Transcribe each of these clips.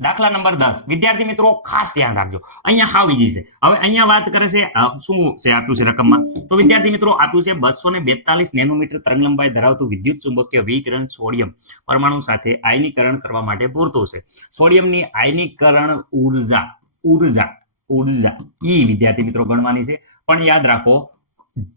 દાખલા નંબર 10 વિદ્યાર્થી મિત્રો ખાસ ધ્યાન રાખજો અહીંયા હાવ ઈઝી છે હવે અહીંયા વાત કરે છે શું છે આપ્યું છે રકમમાં તો વિદ્યાર્થી મિત્રો આપ્યું છે 242 નેનોમીટર તરંગ લંબાઈ ધરાવતું વિદ્યુત ચુંબકીય વિકિરણ સોડિયમ પરમાણુ સાથે આયનીકરણ કરવા માટે પૂરતું છે સોડિયમની આયનીકરણ ઉર્જા ઉર્જા ઉર્જા ઈ વિદ્યાર્થી મિત્રો ગણવાની છે પણ યાદ રાખો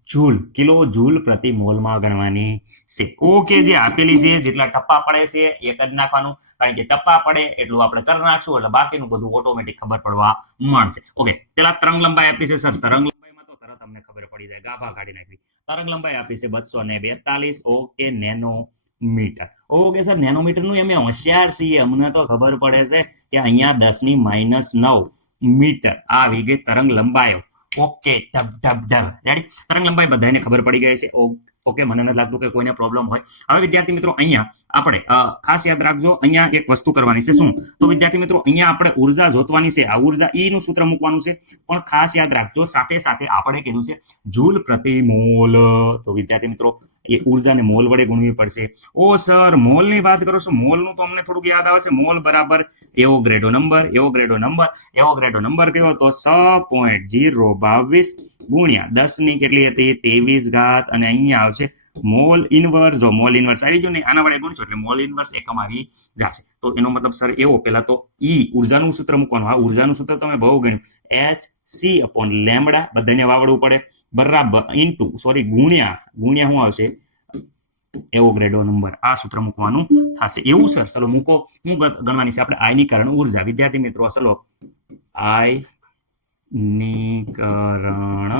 જૂલ કિલો જૂલ પ્રતિ મોલમાં ગણવાની છે ઓકે જે આપેલી છે જેટલા ટપ્પા પડે છે એક જ નાખવાનું કારણ કે ટપ્પા પડે એટલું આપણે કરી નાખશું એટલે બાકીનું બધું ઓટોમેટિક ખબર પડવા માંડશે ઓકે પેલા તરંગ લંબાઈ આપી છે સર તરંગ લંબાઈમાં તો તરત તમને ખબર પડી જાય ગાભા કાઢી નાખવી તરંગ લંબાઈ આપી છે 242 okay nanometre okay sir nanometre નું અમે હોશિયાર છીએ અમને તો ખબર પડે છે કે અહીંયા 10⁻⁹ મીટર આવી ગઈ તરંગ લંબાઈ ઓકે ડબ ડબ ડબ રેડી તરંગ લંબાઈ બધાને ખબર પડી ગઈ છે ઓકે મને નથી લાગતું કે કોઈને પ્રોબ્લેમ હોય હવે વિદ્યાર્થી મિત્રો અહીંયા આપણે ખાસ યાદ રાખજો અહીંયા એક વસ્તુ કરવાની છે શું તો વિદ્યાર્થી મિત્રો અહીંયા આપણે ઉર્જા જોતવાની છે આ ઉર્જા ઈ નું સૂત્ર મૂકવાનું છે પણ ખાસ યાદ રાખજો સાથે સાથે આપણે કીધું છે જૂલ પ્રતિ મોલ તો વિદ્યાર્થી મિત્રો એ ઉર્જાને મોલ વડે ગુણવી પડશે ઓ સર મોલ ની વાત કરો છો મોલ નું તો અમને થોડુંક યાદ આવે છે મોલ બરાબર એવોગ્રેડો નંબર કયો તો 6.022 ગુણ્યા 10 ની કેટલી હતી 23 ઘાત અને અહીંયા આવશે મોલ ઇનવર્સ મોલ ઇનવર્સ આવી ગયું ને આના વડે ગુણશો એટલે મોલ ઇનવર્સ એકમ આવી જશે તો એનો મતલબ સર એવો પેલા તો ઈ ઉર્જાનું સૂત્ર મૂકવાનું આ ઉર્જાનું સૂત્ર તમે બહુ ગણ્યું hc/લેમ્બડા બધાને વાવડવું પડે બરાબર ગુણ્યા શું આવશે એવોગ્રેડો નંબર આ સૂત્ર મૂકવાનું થશે એવું સર ચલો મૂકો હું ગણવાની છે આપણે આયનીકરણ ઉર્જા વિદ્યાર્થી મિત્રો ચલો આયનીકરણ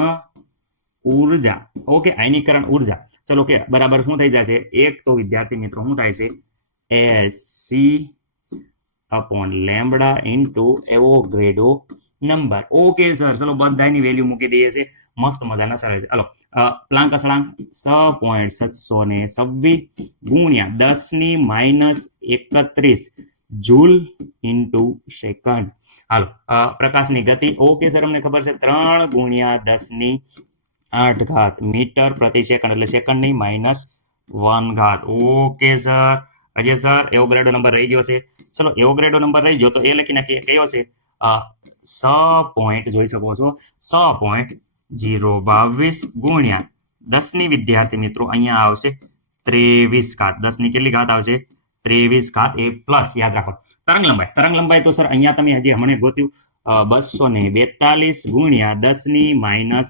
ઉર્જા ઓકે આયનીકરણ ઉર્જા ચલો કે બરાબર શું થઈ જશે એક તો વિદ્યાર્થી મિત્રો શું થાય છે hc/લેમ્બડા એવોગ્રેડો નંબર ઓકે સર ચલો બધાની વેલ્યુ મૂકી દઈએ છે મસ્ત મજાના સરળ ચાલો પ્લાન્ક અસળાંક 6.726 ગુણ્યા 10⁻31 જૂલ ઇન્ટુ સેકન્ડ હાલો પ્રકાશની ગતિ ઓકે સર અમને ખબર છે 3 ગુણ્યા 10⁸ ઘાત મીટર પ્રતિ સેકન્ડ એટલે સેકન્ડની -1 ઘાત ઓકે સર અજય સર એવોગ્રેડો નંબર રહી ગયો છે ચલો એવોગ્રેડો નંબર રહી ગયો તો એ લખી નાખીએ કયો છે 6 જોઈ શકો છો 6.022 ગુણ્યા 10 ની વિદ્યાર્થી મિત્રો અહીંયા આવશે 23 ઘાત 10 ની કેટલી ઘાત આવશે 23 ઘાત એ પ્લસ યાદ રાખો તરંગ લંબાઈ તો સર અહીંયા તમે હજી હમણે ગોત્યું 242 ગુણ્યા 10⁻9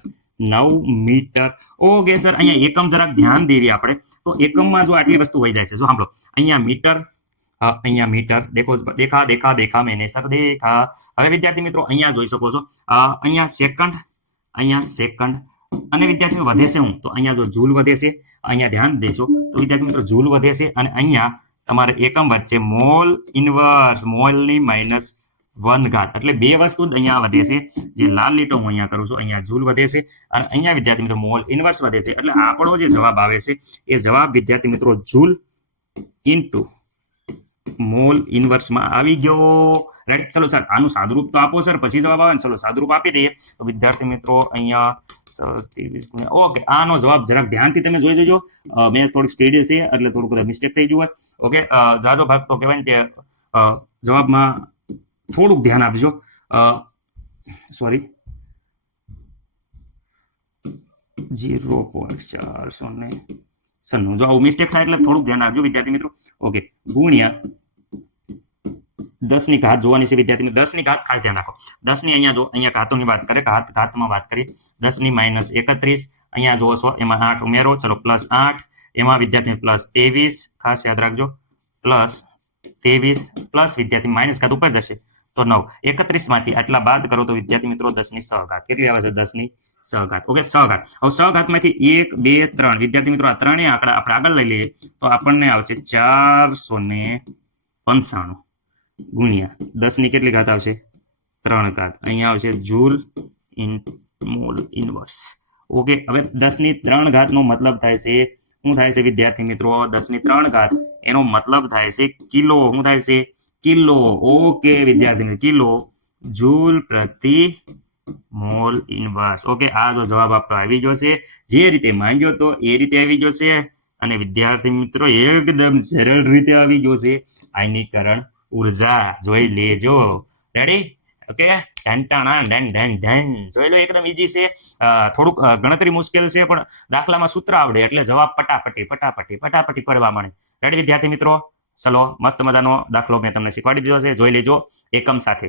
મીટર ઓકે સર અહીંયા એકમ જરાક ધ્યાન દેવી આપણે તો એકમમાં જો આટલી વસ્તુ વહી જાય છે જો સાંભળો અહીંયા મીટર દેખા મેને સર દેખા હવે વિદ્યાર્થી મિત્રો અહીંયા જોઈ શકો છો અહીંયા સેકન્ડ અને વિદ્યાર્થીઓ વધે છે હું તો અહીંયા જો જૂલ વધે છે અહીંયા ધ્યાન દેશો તો વિદ્યાર્થી મિત્રો જૂલ વધે છે અને અહીંયા તમારે એકમ વચ્ચે મોલ ઇનવર્સ મોલની -1 ઘાત એટલે બે વસ્તુ જ અહીંયા વધે છે જે લાલ લીટો હું અહીંયા કરું છું અહીંયા જૂલ વધે છે અને અહીંયા વિદ્યાર્થી મિત્રો મોલ ઇનવર્સ વધે છે એટલે આપણો જે જવાબ આવે છે એ જવાબ વિદ્યાર્થી મિત્રો જૂલ ઇન્ટુ મોલ ઇનવર્સમાં આવી ગયો રાઈટ ચલો સર આનું સાદુરૂપ તો આપો સર પછી જવાબ આવે ને ચલો સાદુરૂપ આપી દઈએ તો વિદ્યાર્થી મિત્રો અહીંયા 23 ઓકે આનો જવાબ જરાક ધ્યાનથી તમે જોઈ જજો મેં થોડીક સ્પીડ છે એટલે થોડુંક બધા મિસ્ટેક થઈ ગયું હોય ઓકે જાજો ભાગ તો કહેવાય ને કે જવાબમાં થોડુંક ધ્યાન આપજો સોરી 0.496 જો આવું મિસ્ટેક થાય એટલે થોડુંક ધ્યાન આપજો વિદ્યાર્થી મિત્રો ઓકે ગુણ્યા 10 ની ઘાત જોવાની છે વિદ્યાર્થી મિત્રો 10 ની ઘાત ખાસ ધ્યાન રાખો 10 ની અહીંયા જો અહીંયા ઘાતોની વાત કરે ઘાતમાં વાત કરી 10 ની -31 અહીંયા જોવો છો એમાં 8 ઉમેરો ચલો +8 એમાં વિદ્યાર્થી +23 ખાસ યાદ રાખજો +23 પ્લસ વિદ્યાર્થી માઇનસ ઘાત ઉપર જશે તો 9 31 માંથી આટલા બાદ કરો તો વિદ્યાર્થી મિત્રો 10 ની 6 ઘાત કેટલી આવે છે 10 ની 6 ઘાત ઓકે 6 ઘાત હવે 6 ઘાતમાંથી 1 2 3 વિદ્યાર્થી મિત્રો આ ત્રણેય આંકડા આપણે આગળ લઈ લઈએ તો આપણને આવશે 495 ગુણ્યા 10 ની કેટલી ઘાત આવશે 3 ઘાત અહીંયા આવશે joule in mall inverse okay હવે 10 ની 3 ઘાત નો મતલબ થાય છે શું થાય છે વિદ્યાર્થી મિત્રો 10 ની 3 ઘાત એનો મતલબ થાય છે કિલો શું થાય છે કિલો ઓકે વિદ્યાર્થી મિત્રો કિલો જૂલ પ્રતિ મોલ ઇનવર્સ ઓકે આ જો જવાબ આપણો આવી ગયો છે જે રીતે માંગ્યો તો એ રીતે આવી ગયો છે અને વિદ્યાર્થી મિત્રો એકદમ સરળ રીતે આવી ગયો છે આયનીકરણ ઉર્જા જોઈ લેજો. રેડી? ઓકે, ઢંટાણા ઢન ઢન ઢન. જોઈ લો, એકદમ ઈઝી છે. થોડુંક ગણતરી મુશ્કેલ છે, પણ દાખલામાં સૂત્ર આવડે એટલે જવાબ ફટાફટી પડવા માંડે. રેડી વિદ્યાર્થી મિત્રો? ચલો, મસ્ત મજાનો દાખલો મેં તમને શીખવાડી દીધો છે, જોઈ લેજો એકમ સાથે.